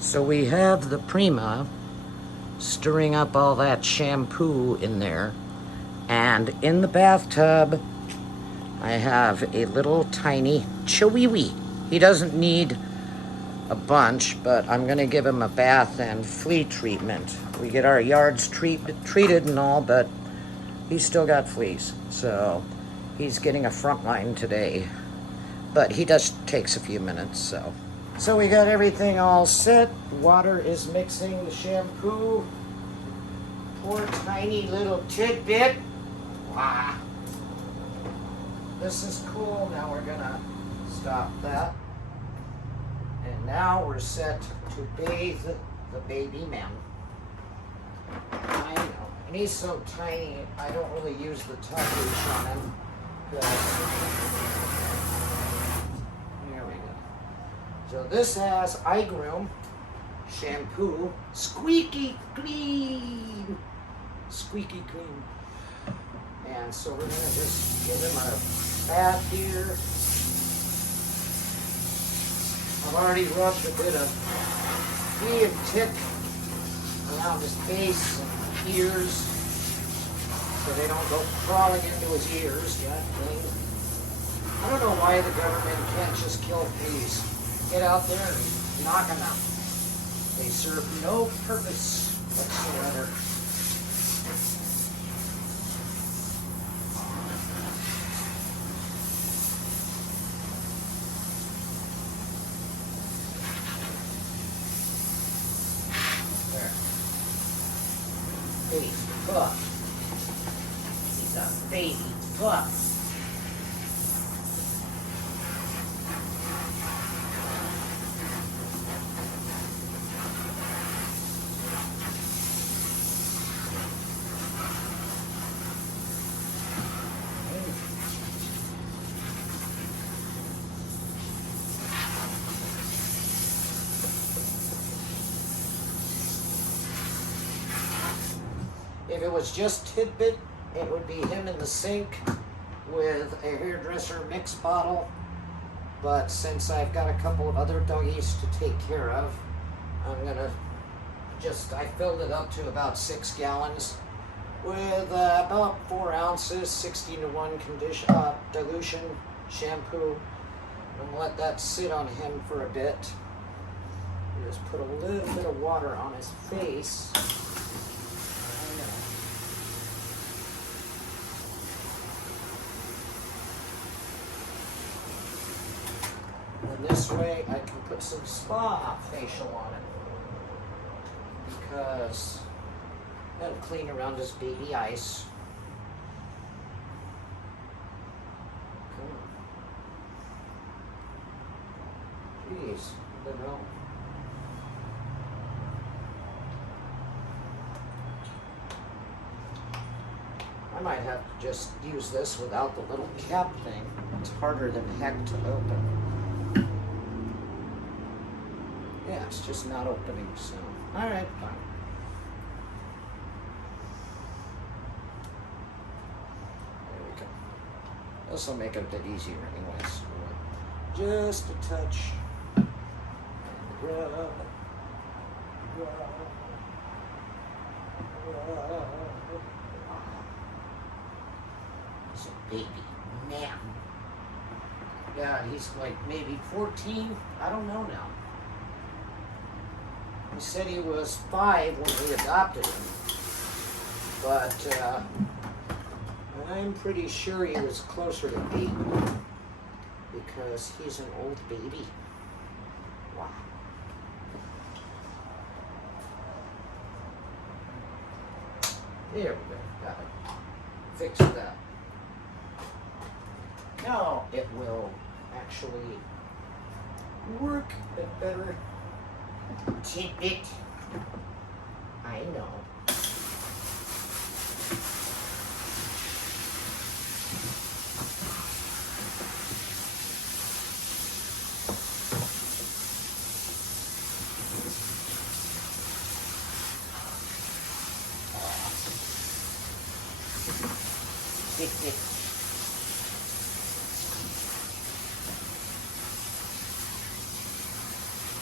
So we have the Prima stirring up all that shampoo in there. And in the bathtub, I have a little tiny chihuahua. He doesn't need a bunch, but I'm gonna give him a bath and flea treatment. We get our yards treated and all, but he's still got fleas. So he's getting a front line today. But he does takes a few minutes, so. So we got everything all set. Water is mixing the shampoo. Poor tiny little Tidbit. Wow. This is cool. Now we're gonna stop that. And now we're set to bathe the baby man. I know. And he's so tiny, I don't really use the touch on him. Here we go. So this has iGroom shampoo, Squeaky clean. Squeaky clean. And so we're gonna just give him a bath here. I've already rubbed a bit of flea and tick around his face and ears so they don't go crawling into his ears. That thing. I don't know why the government can't just kill fleas. Get out there and knock them out. They serve no purpose whatsoever. Baby buff. He's a baby buff. If it was just Tidbit, it would be him in the sink with a hairdresser mix bottle. But since I've got a couple of other doggies to take care of, I'm gonna I filled it up to about 6 gallons with about 4 ounces, 16:1 dilution shampoo. And let that sit on him for a bit. Just put a little bit of water on his face. And this way I can put some spa facial on it because that'll clean around his baby ice. Jeez, I don't know. I might have to just use this without the little cap thing. It's harder than heck to open. Yeah, it's just not opening, so. Alright, fine. There we go. This will make it a bit easier anyways. Just a touch. Rub. Rub. Rub. It's a baby man. God, he's like maybe 14. I don't know now. He said he was 5 when we adopted him, but I'm pretty sure he was closer to 8 because he's an old baby. Wow. There we go. Got it. Fixed that. Now it will actually work a bit better. Tidbit. I know.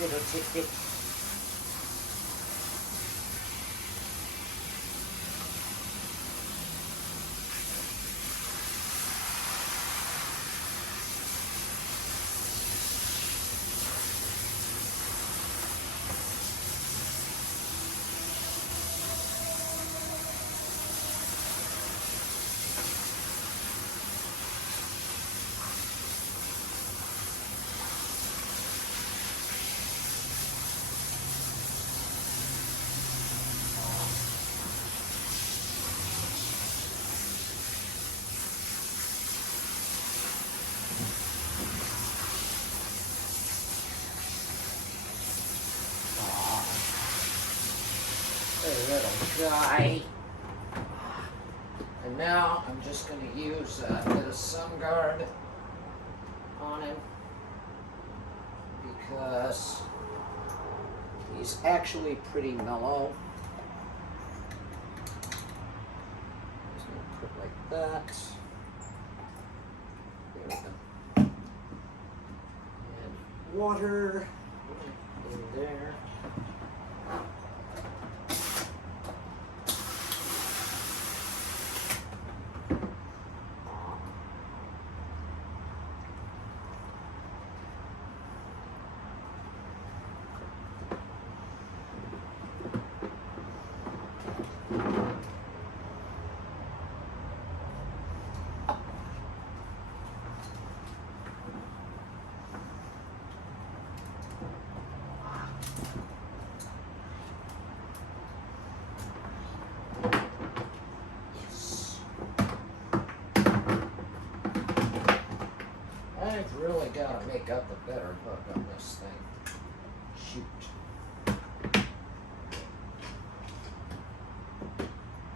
Little Tidbit. little guy. And now I'm just going to use a bit of sun guard on him because he's actually pretty mellow. Just going to put like that. There we go. And water in there. I've really got to make up a better hook on this thing. Shoot.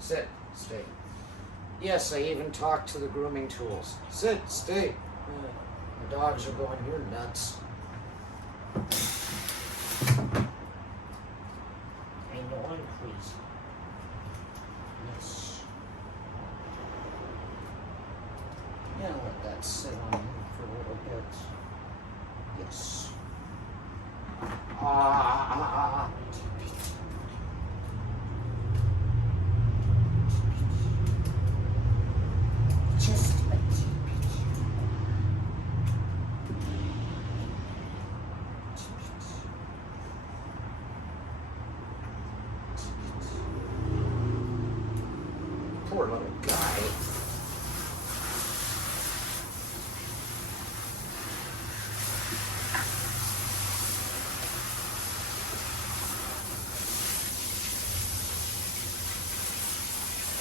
Sit, stay. Yes, I even talked to the grooming tools. Sit, stay. The dogs are going, you're nuts. I know I'm crazy. Yes. Yeah, let that sit on him for a little bit. Yes. Just a tidbit. Poor little guy.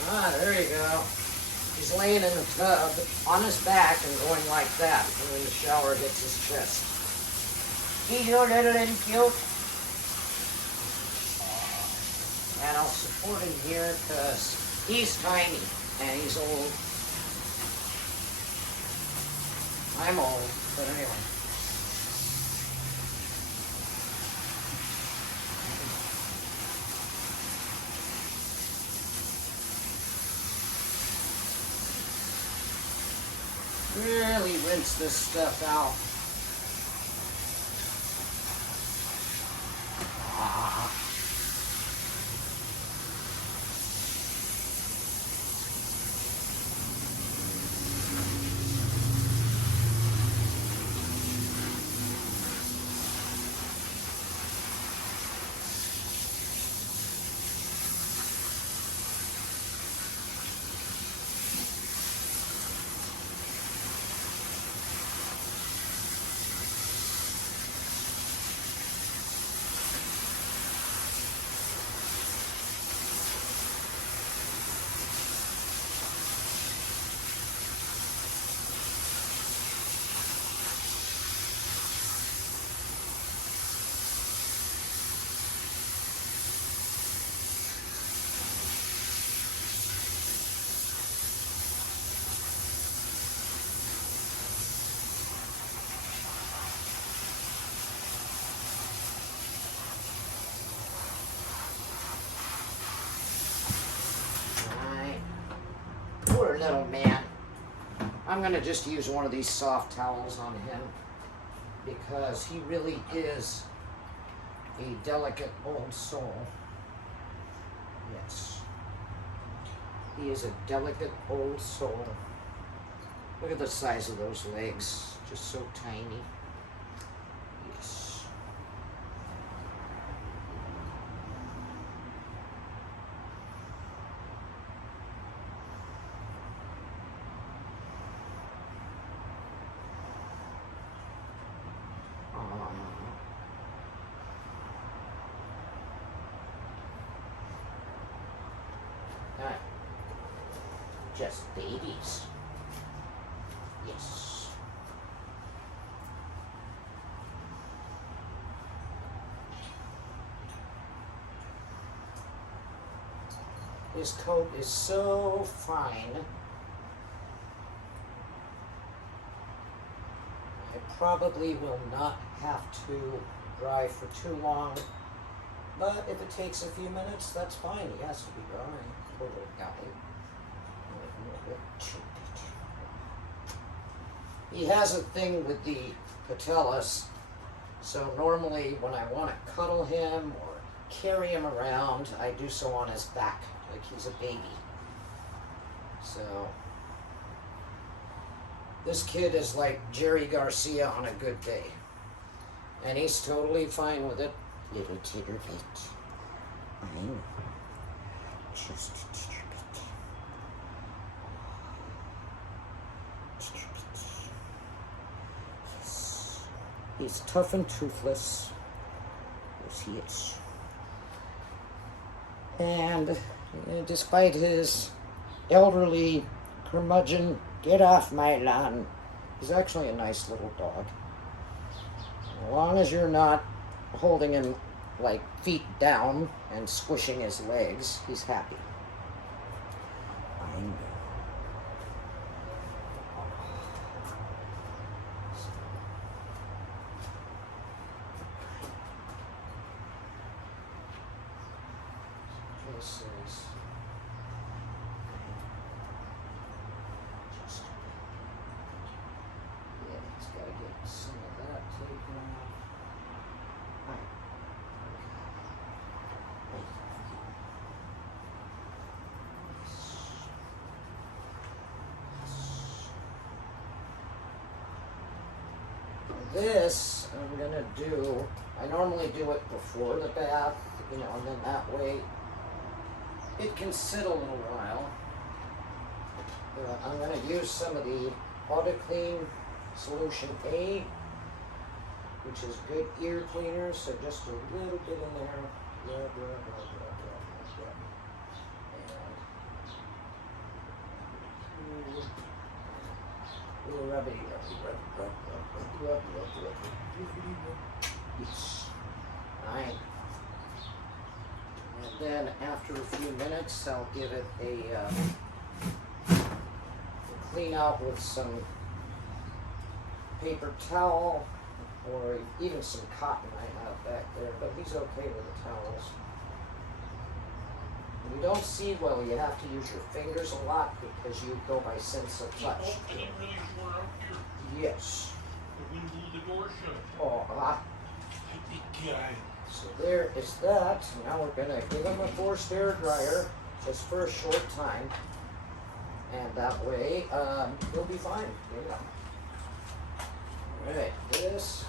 Ah, there you go. He's laying in the tub on his back and going like that when the shower hits his chest. He's your little and cute. And I'll support him here because he's tiny and he's old. I'm old, but anyway. Really rinse this stuff out. Poor little man. I'm going to just use one of these soft towels on him because he really is a delicate old soul. Yes. He is a delicate old soul. Look at the size of those legs. Just so tiny. Yes. Just babies. Yes. His coat is so fine. I probably will not have to dry for too long, but if it takes a few minutes, that's fine. He has to be drying. Poor little guy. He has a thing with the patellas, so normally when I want to cuddle him or carry him around, I do so on his back, like he's a baby. So this kid is like Jerry Garcia on a good day, and he's totally fine with it. Little Tidbit. I know. Just Tidbit. Yes. He's tough and toothless. Yes, he is. And despite his elderly curmudgeon, get off my lawn, he's actually a nice little dog. As long as you're not holding him like feet down and squishing his legs, he's happy. I know. This is just, yeah, it's got to get some of that taken off. This I'm gonna do, I normally do it before the bath, and then that way it can sit a little while. I'm gonna use some of the Oti-clean Solution A, which is good ear cleaner, so just a little bit in there. Yes. Fine. And then after a few minutes, I'll give it a clean out with some paper towel or even some cotton I have back there, but he's okay with the towels. When you don't see well, you have to use your fingers a lot because you go by sense of touch. Yes. Oh, so there is that. Now we're going to give him a forced air dryer just for a short time. And that way, he'll be fine. Yeah. All right, this.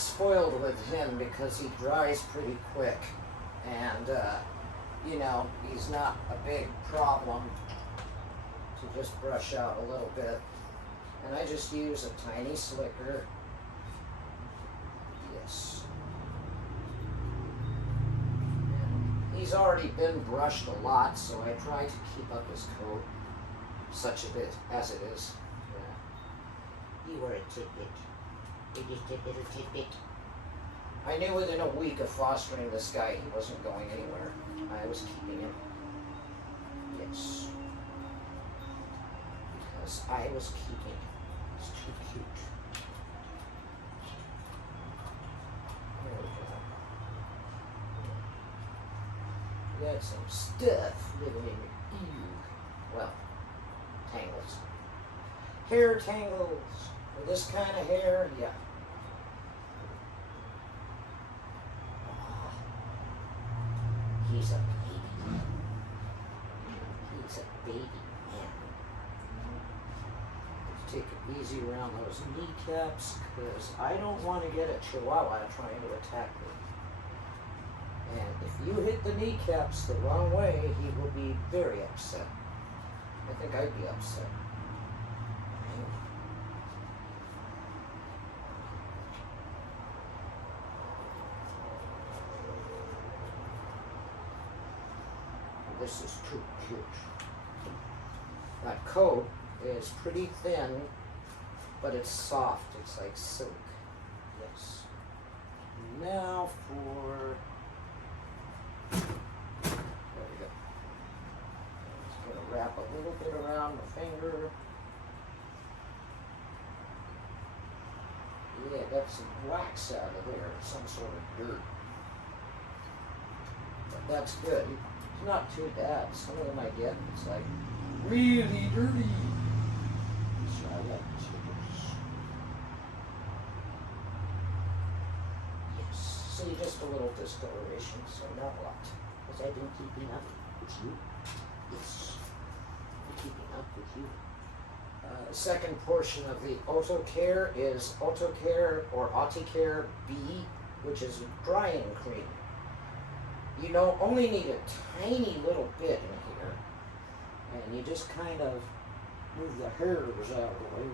spoiled with him because he dries pretty quick. And, you know, he's not a big problem to just brush out a little bit. And I just use a tiny slicker. Yes. And he's already been brushed a lot, so I try to keep up his coat such a bit as it is. Yeah. You were a tidbit. You just did little tidbit. I knew within a week of fostering this guy he wasn't going anywhere. I was keeping him. Yes. Because I was keeping him. He's too cute. There we go. We got some stuff living in your ear. Well, tangles. Hair tangles. For this kind of hair, yeah. He's a baby. He's a baby man. Let's take it easy around those kneecaps because I don't want to get a chihuahua trying to attack me. And if you hit the kneecaps the wrong way, he will be very upset. I think I'd be upset. This is too cute. That coat is pretty thin, but it's soft. It's like silk. Yes. Now for... There we go. Just going to wrap a little bit around the finger. Yeah, got some wax out of there, some sort of dirt. But that's good. It's not too bad. Some of them I get, it's like really dirty. So I like this. Yes. See, just a little discoloration, so not a lot. Because I've been keeping up with you. Yes. I'm keeping up with you. Second portion of the Oti-clean is Oti-clean or Oti-clean B, which is a drying cream. You don't only need a tiny little bit in here, and you just kind of move the hairs out of the way.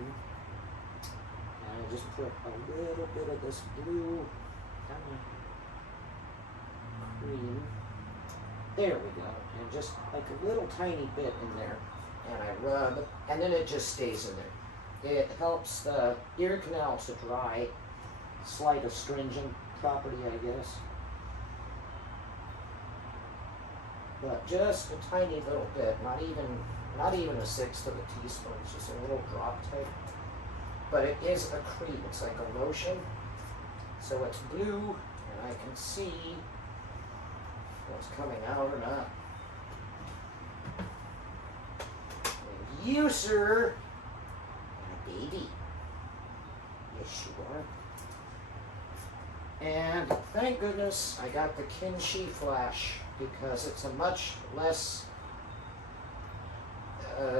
And I just put a little bit of this blue cream. There we go. And just like a little tiny bit in there. And I rub, and then it just stays in there. It helps the ear canal to dry, slight astringent property, I guess. But just a tiny little bit, not even a sixth of a teaspoon, it's just a little drop type. But it is a cream, it's like a lotion. So it's blue, and I can see what's coming out or not. And you, sir, my baby. Yes, you are. And thank goodness I got the Kenshii Flash, because it's a much less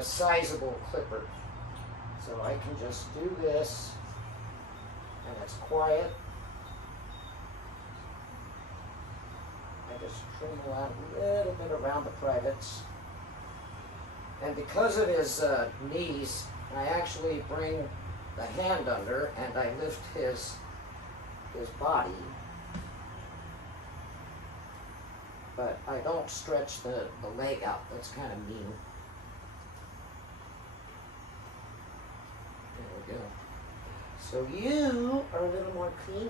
sizable clipper. So I can just do this, and it's quiet. I just trim a little bit around the privates. And because of his knees, I actually bring the hand under and I lift his body. But I don't stretch the leg out. That's kind of mean. There we go. So you are a little more clean.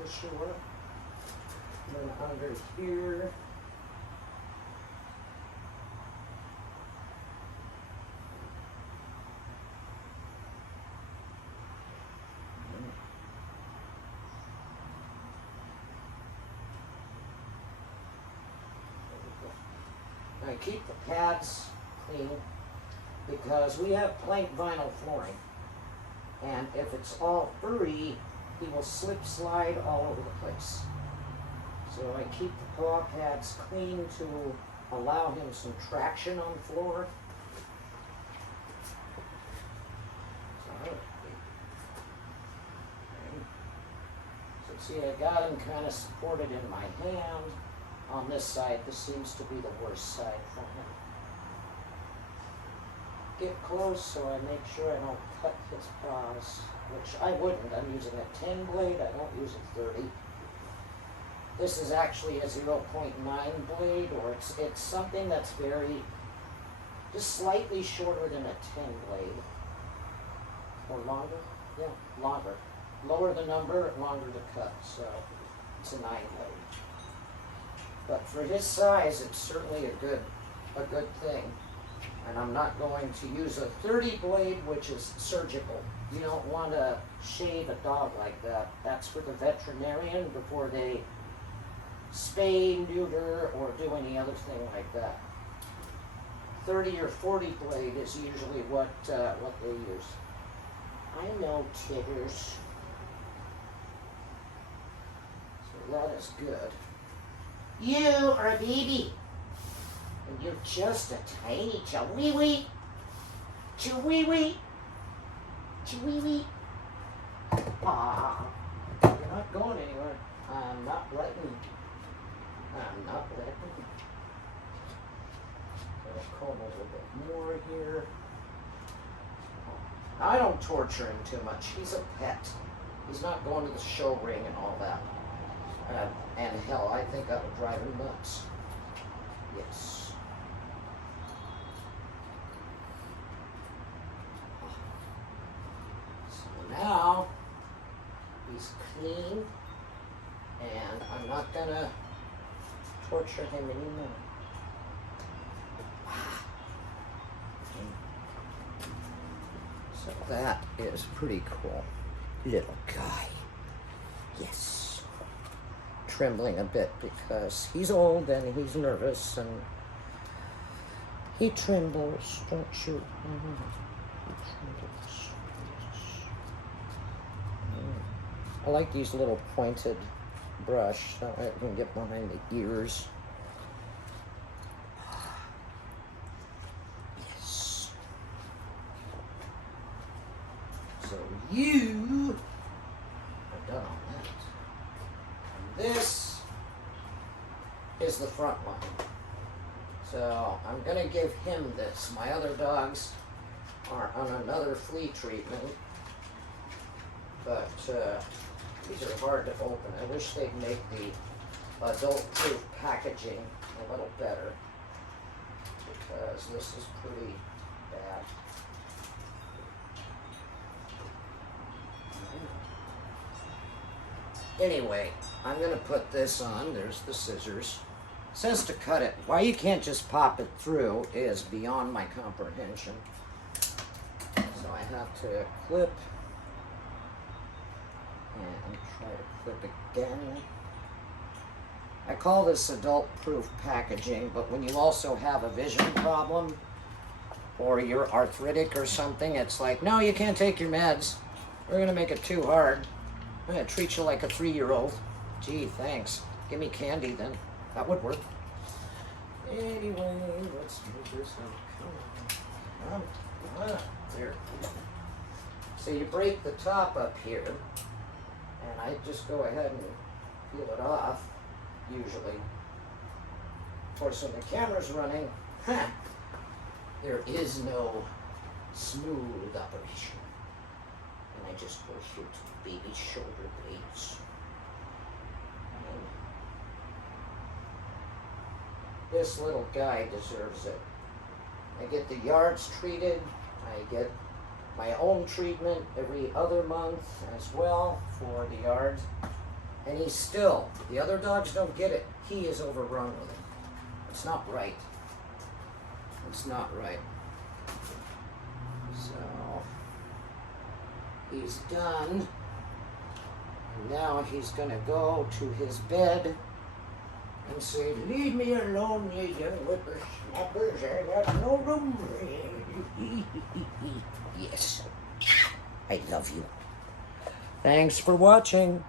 Yes, you are. And then under here. I keep the pads clean because we have plank vinyl flooring, and if it's all furry, he will slip slide all over the place. So I keep the paw pads clean to allow him some traction on the floor. So See, I got him kind of supported in my hand. On this side, this seems to be the worst side for him. Get close so I make sure I don't cut his paws, which I wouldn't. I'm using a 10 blade, I don't use a 30. This is actually a 0.9 blade, or it's something that's just slightly shorter than a 10 blade. Or longer? Yeah, longer. Lower the number, longer the cut, so it's a 9 blade. But for his size, it's certainly a good thing. And I'm not going to use a 30 blade, which is surgical. You don't want to shave a dog like that. That's for the veterinarian before they spay, neuter, or do any other thing like that. 30 or 40 blade is usually what they use. I know, titters. So that is good. You are a baby. And you're just a tiny chihuahua. Chihuahua. Chihuahua. Ah, you're not going anywhere. I'm not letting. I'll comb a little bit more here. I don't torture him too much. He's a pet. He's not going to the show ring and all that. And hell, I think that would drive him nuts. Yes. So now he's clean, and I'm not gonna torture him anymore. So that is pretty cool. Little guy. Yes. Trembling a bit because he's old and he's nervous and he trembles, don't you? He trembles. I like these little pointed brush so I can get behind the ears. Yes. So you are done on that. And this is the front line. So I'm gonna give him this. My other dogs are on another flea treatment, but these are hard to open. I wish they'd make the adult-proof packaging a little better, because this is pretty bad. Anyway, I'm going to put this on. There's the scissors. It says to cut it. Why you can't just pop it through is beyond my comprehension. So I have to clip and try to clip again. I call this adult-proof packaging, but when you also have a vision problem or you're arthritic or something, it's like, no, you can't take your meds. We're going to make it too hard. I'm going to treat you like a 3-year-old. Gee, thanks. Give me candy then. That would work. Anyway, let's move this on. Come on. There. So you break the top up here, and I just go ahead and peel it off, usually. Of course, when the camera's running, there is no smooth operation. And I just go here to the baby shoulder blades. And this little guy deserves it. I get the yards treated. I get my own treatment every other month as well for the yards. And he's still, the other dogs don't get it. He is overrun with it. It's not right. It's not right. So he's done. And now he's gonna go to his bed and say, leave me alone, you young whippersnappers. I got no room for you. Yes. I love you. Thanks for watching.